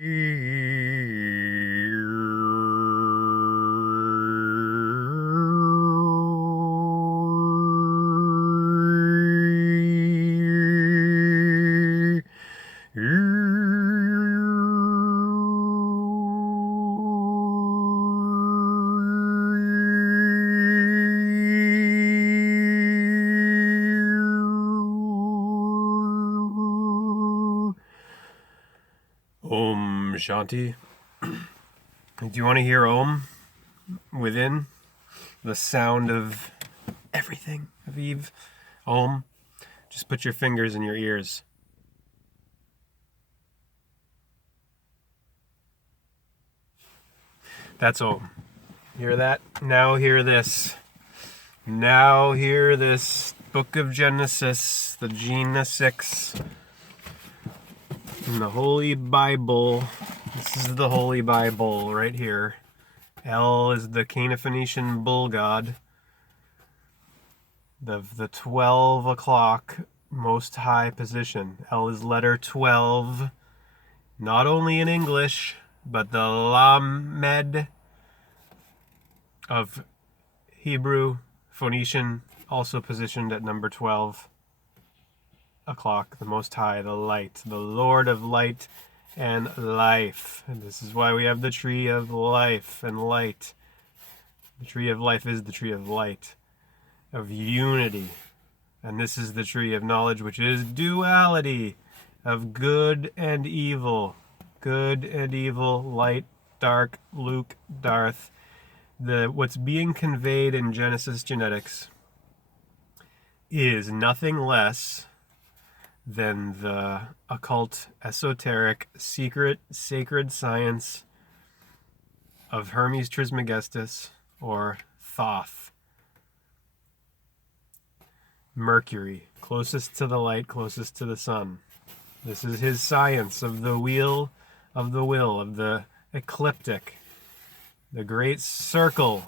Om Shanti. Do you want to hear Om within the sound of everything of Eve? Om. Just put your fingers in your ears. That's Om. Hear that? Now hear this. Now hear this. Book of Genesis, the Genesis, in the Holy Bible. This is the Holy Bible right here. El is the Cana-Phoenician bull god. The 12 o'clock most high position. El is letter 12, not only in English, but the Lamed of Hebrew, Phoenician, also positioned at number 12 o'clock, the most high, the light, the Lord of light and life. And this is why we have the tree of life and light. The tree of life is the tree of light, of unity. And this is the tree of knowledge, which is duality, of good and evil. Good and evil, light, dark, Luke, Darth. What's being conveyed in Genesis genetics is nothing less than the occult, esoteric, secret, sacred science of Hermes Trismegistus, or Thoth. Mercury, closest to the light, closest to the sun. This is his science of the wheel of the will, of the ecliptic, the great circle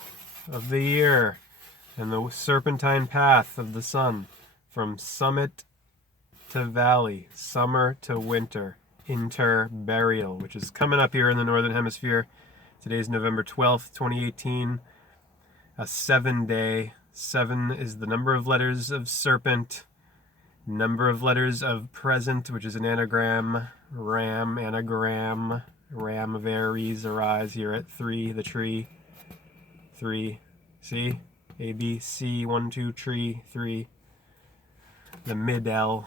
of the year, and the serpentine path of the sun, from summit to valley, summer to winter, interburial, which is coming up here in the Northern Hemisphere. Today's November 12th, 2018, a 7-day. 7 is the number of letters of serpent, number of letters of present, which is an anagram, anagram, ram of Aries, arise here at 3, the tree, 3, see, A, B, C, 1, 2, tree, 3, the mid-L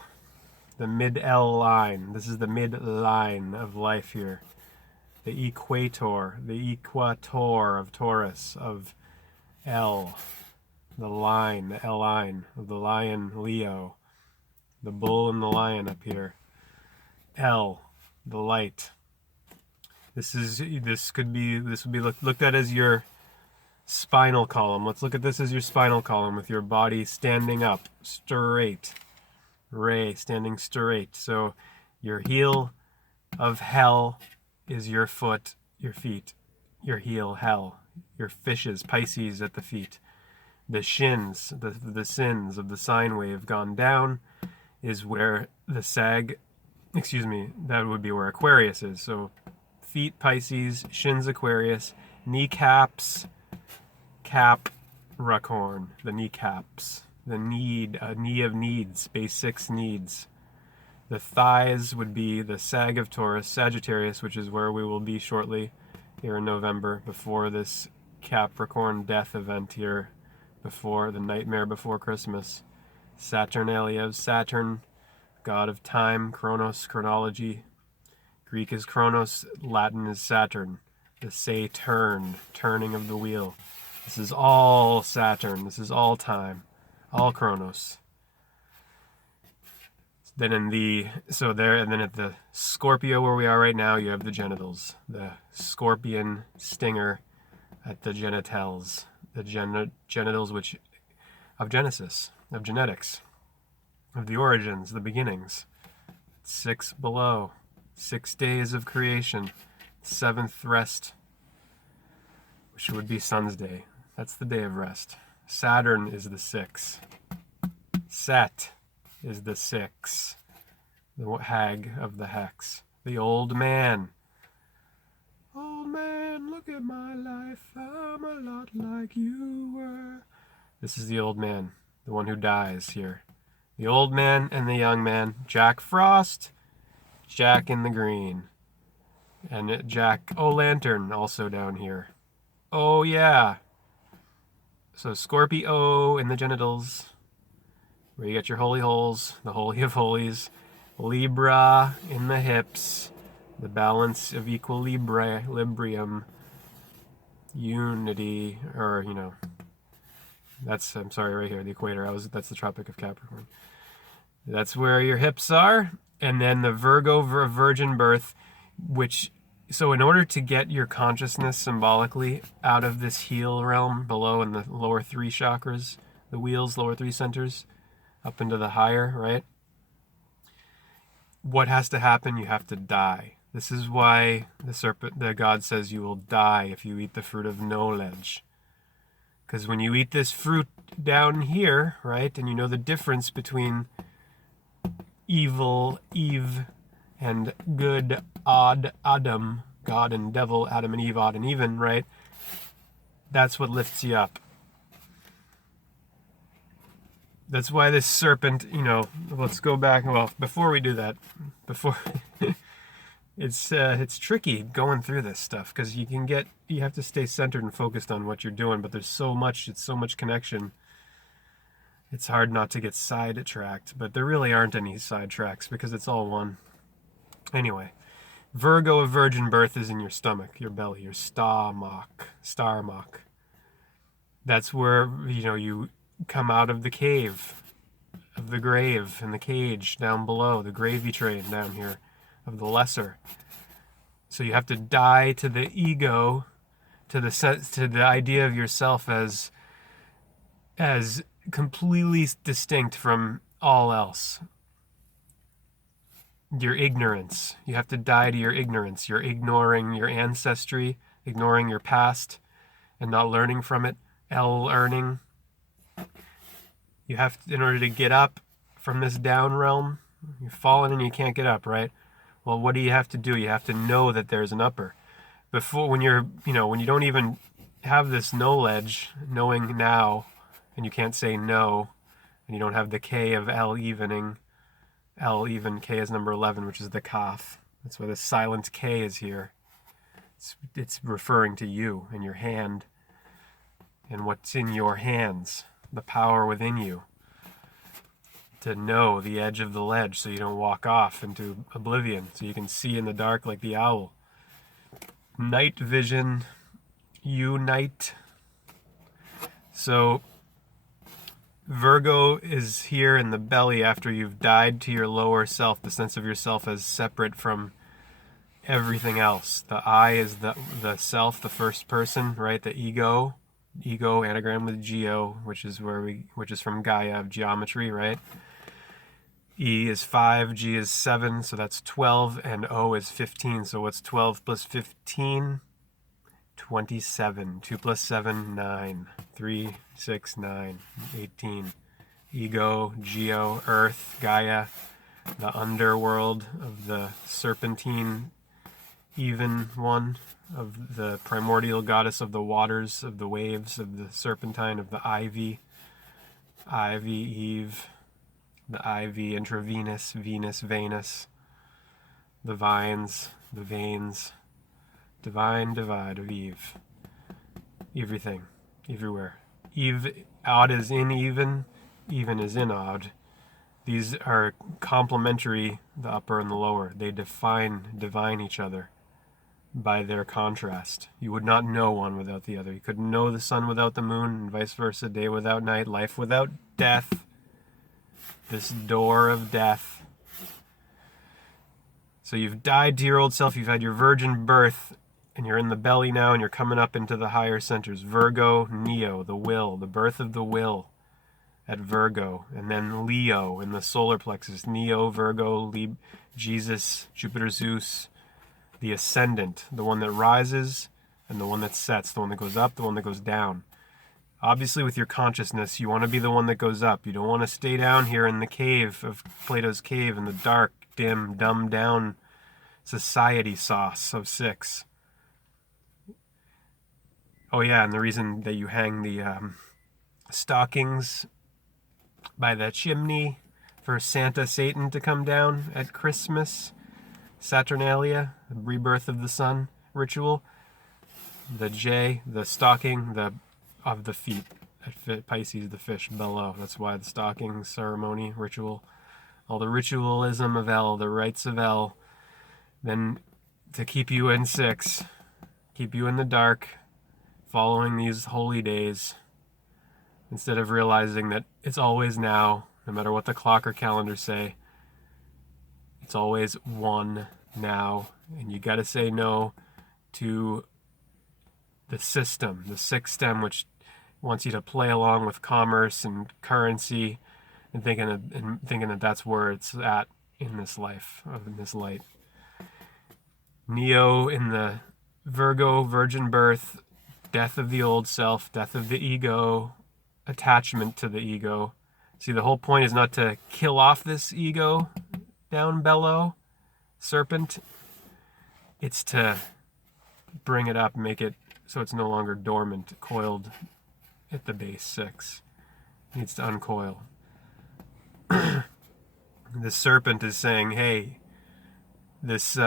line, this is the mid-line of life here, the equator of Taurus, of L, the L line of the lion Leo, the bull and the lion up here. L, the light. This would be looked at as your spinal column. Let's look at this as your spinal column, with your body standing up straight. Ray standing straight. So your heel of hell is your foot, your feet. Your heel, hell. Your fishes, Pisces, at the feet. The shins, the sins of the sine wave gone down, is where the that would be where Aquarius is. So feet, Pisces, shins, Aquarius, kneecaps, Capricorn, the kneecaps, the knee of needs, base 6 needs. The thighs would be the sag of Taurus, Sagittarius, which is where we will be shortly here in November, before this Capricorn death event here, before the nightmare before Christmas. Saturnalia, Saturn, god of time, Chronos, chronology. Greek is Chronos, Latin is Saturn. The Saturn, turning of the wheel. This is all Saturn, this is all time, all Chronos. Then and then at the Scorpio, where we are right now, you have the genitals, the scorpion stinger at the genitals, the genitals which of Genesis, of genetics, of the origins, the beginnings. 6 below, 6 days of creation, 7th rest, which would be Sun's day. That's the day of rest. Saturn is the 6. Set is the 6, the hag of the hex, the old man man, look at my life. I'm a lot like you were. This is the old man, the one who dies here. The old man and the young man. Jack Frost, Jack in the green. And Jack O'Lantern also down here. Oh, yeah. So Scorpio in the genitals, where you get your holy holes, the holy of holies. Libra in the hips, the balance of equilibrium, unity, or, that's, I'm sorry, right here, the equator. That's the Tropic of Capricorn. That's where your hips are. And then the Virgo virgin birth, so in order to get your consciousness symbolically out of this heel realm below in the lower three chakras, the wheels, lower three centers, up into the higher, right? What has to happen? You have to die. This is why the God says you will die if you eat the fruit of knowledge. Because when you eat this fruit down here, right, and you know the difference between evil, Eve, and good, odd, Adam, God and devil, Adam and Eve, odd and even, right? That's what lifts you up. That's why this serpent, let's go back. Well, before we do that, it's tricky going through this stuff because you have to stay centered and focused on what you're doing, but it's so much connection. It's hard not to get sidetracked, but there really aren't any sidetracks because it's all one. Anyway, Virgo of virgin birth is in your stomach, your belly, your stomach. That's where, you come out of the cave, of the grave, and the cage down below, the gravy train down here, of the lesser. So you have to die to the ego, to the idea of yourself as completely distinct from all else. Your ignorance. You have to die to your ignorance. You're ignoring your ancestry, ignoring your past, and not learning from it. Learning. You have to, in order to get up from this down realm, you're falling and you can't get up, right? Well, what do you have to do? You have to know that there's an upper. When you don't even have this knowledge, knowing now, and you can't say no, and you don't have the K of L even, K is number 11, which is the Kaf. That's why the silent K is here. It's referring to you and your hand and what's in your hands, the power within you to know the edge of the ledge so you don't walk off into oblivion, so you can see in the dark like the owl. Night vision, unite. So Virgo is here in the belly after you've died to your lower self, the sense of yourself as separate from everything else. The I is the self, the first person, right? The ego anagram with Geo, which is from Gaia of geometry, right? E is 5, G is 7, so that's 12, and O is 15. So what's 12 plus 15? 27. 2 plus 7, 9. 3, 6, 9, 18. Ego, Geo, Earth, Gaia, the underworld of the serpentine even one, of the primordial goddess of the waters, of the waves, of the serpentine, of the ivy, Eve, the ivy, intravenous, Venus, the vines, the veins, divine divide of Eve. Everything, everywhere. Odd is in even is in odd. These are complementary, the upper and the lower. They divine each other by their contrast. You would not know one without the other. You couldn't know the sun without the moon, and vice versa, day without night, life without death. This door of death. So you've died to your old self, you've had your virgin birth, and you're in the belly now, and you're coming up into the higher centers. Virgo, Neo, the will, the birth of the will at Virgo. And then Leo in the solar plexus. Neo, Virgo, Jesus, Jupiter, Zeus, the ascendant, the one that rises and the one that sets, the one that goes up, the one that goes down. Obviously, with your consciousness, you want to be the one that goes up. You don't want to stay down here in the cave of Plato's cave, in the dark, dim, dumbed down society sauce of 6. Oh yeah, and the reason that you hang the stockings by the chimney for Santa Satan to come down at Christmas, Saturnalia, the rebirth of the sun ritual. The J, the stocking, the of the feet. At Pisces, the fish below. That's why the stocking ceremony ritual, all the ritualism of El, the rites of El, then to keep you in 6, keep you in the dark, following these holy days, instead of realizing that it's always now, no matter what the clock or calendar say, it's always one now, and you gotta say no to the system, the 6th stem, which wants you to play along with commerce and currency, and thinking that that's where it's at in this life, in this light. Neo in the Virgo, virgin birth, death of the old self, death of the ego, attachment to the ego. See, the whole point is not to kill off this ego down below, serpent. It's to bring it up, make it so it's no longer dormant, coiled at the base 6. It needs to uncoil. The serpent is saying, hey, this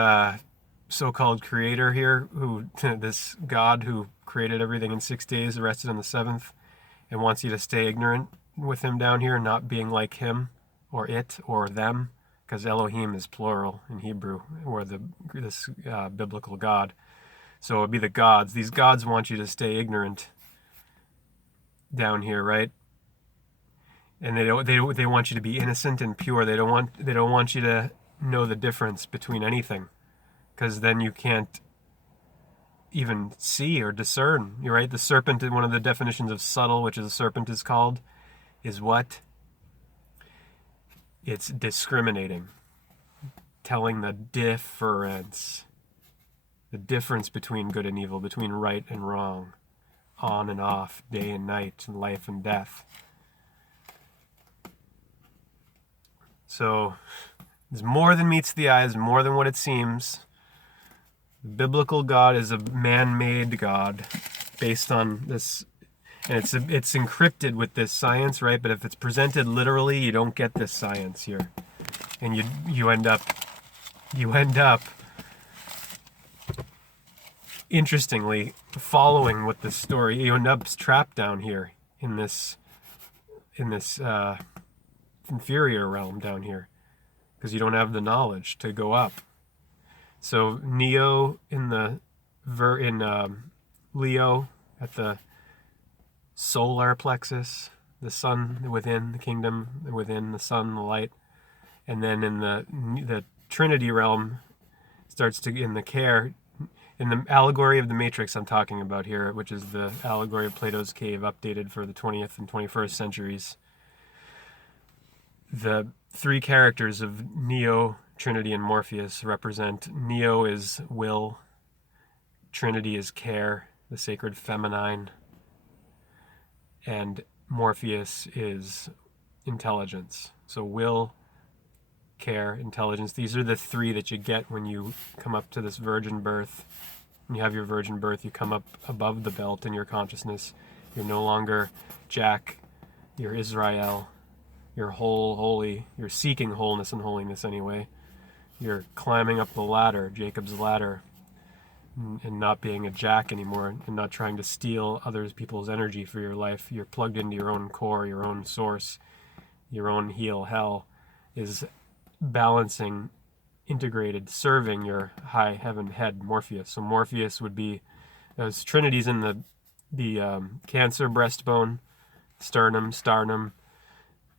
so-called creator here, who this God who created everything in 6 days, rested on the 7th, and wants you to stay ignorant with him down here, not being like him, or it, or them, because Elohim is plural in Hebrew, or this biblical God. So it would be the gods. These gods want you to stay ignorant down here, right? And they want you to be innocent and pure. They don't want you to know the difference between anything, because then you can't even see or discern. You're right. The serpent, one of the definitions of subtle, which is a serpent is called, is what? It's discriminating, telling the difference between good and evil, between right and wrong, on and off, day and night, and life and death. So there's more than meets the eye, there's more than what it seems. The biblical God is a man-made God based on this, and it's encrypted with this science, right? But if it's presented literally, you don't get this science here, and you end up interestingly following with this story. You end up trapped down here in this inferior realm down here, because you don't have the knowledge to go up. So Neo in Leo at the solar plexus, the sun within the kingdom, within the sun, the light, and then in the Trinity realm starts to in the care. In the allegory of the Matrix I'm talking about here, which is the allegory of Plato's Cave updated for the 20th and 21st centuries, the 3 characters of Neo, Trinity, and Morpheus represent: Neo is will, Trinity is care, the sacred feminine, and Morpheus is intelligence. So will, care, intelligence. These are the 3 that you get when you come up to this virgin birth. When you have your virgin birth, you come up above the belt in your consciousness. You're no longer Jack, you're Israel, you're holy, you're seeking wholeness and holiness anyway. You're climbing up the ladder, Jacob's ladder, and not being a Jack anymore, and not trying to steal other people's energy for your life. You're plugged into your own core, your own source, your own heel. Hell is balancing, integrated, serving your high heaven head, Morpheus. So Morpheus would be those trinities in the Cancer breastbone, sternum,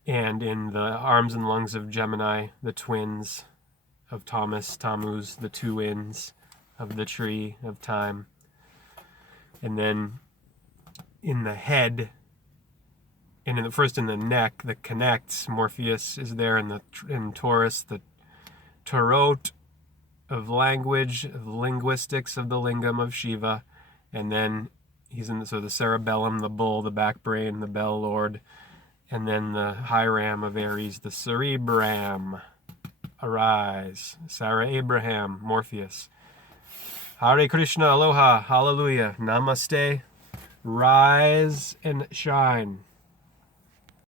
and in the arms and lungs of Gemini, the twins of Tammuz, the 2 winds of the tree of time. And then in the head, and in the neck, that connects, Morpheus is there in Taurus, the Tarot of language, of linguistics, of the lingam of Shiva, and then he's in the cerebellum, the bull, the back brain, the bell lord, and then the high ram of Aries, the cerebram. Arise, Sarah Abraham, Morpheus. Hare Krishna, aloha, hallelujah, namaste. Rise and shine.